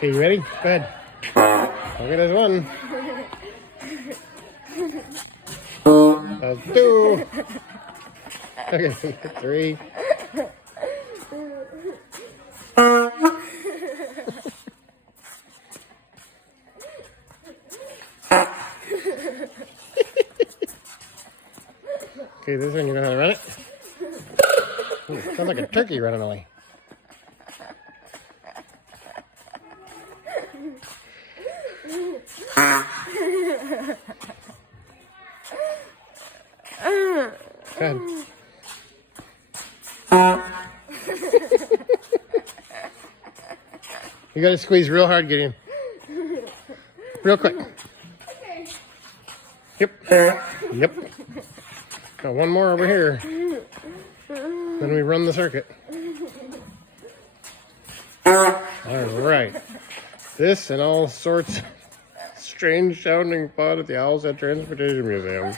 Okay, you ready? Go ahead. Okay, there's one. That's two. Okay, 3. Okay, this one, you know how to run it? Ooh, sounds like a turkey running away. Go ahead. You gotta squeeze real hard, Gideon. Real quick. Okay. Yep. Yep. Got one more over here. Then we run the circuit. Alright. This and all sorts of strange sounding fun at the Owl's Head Transportation Museum.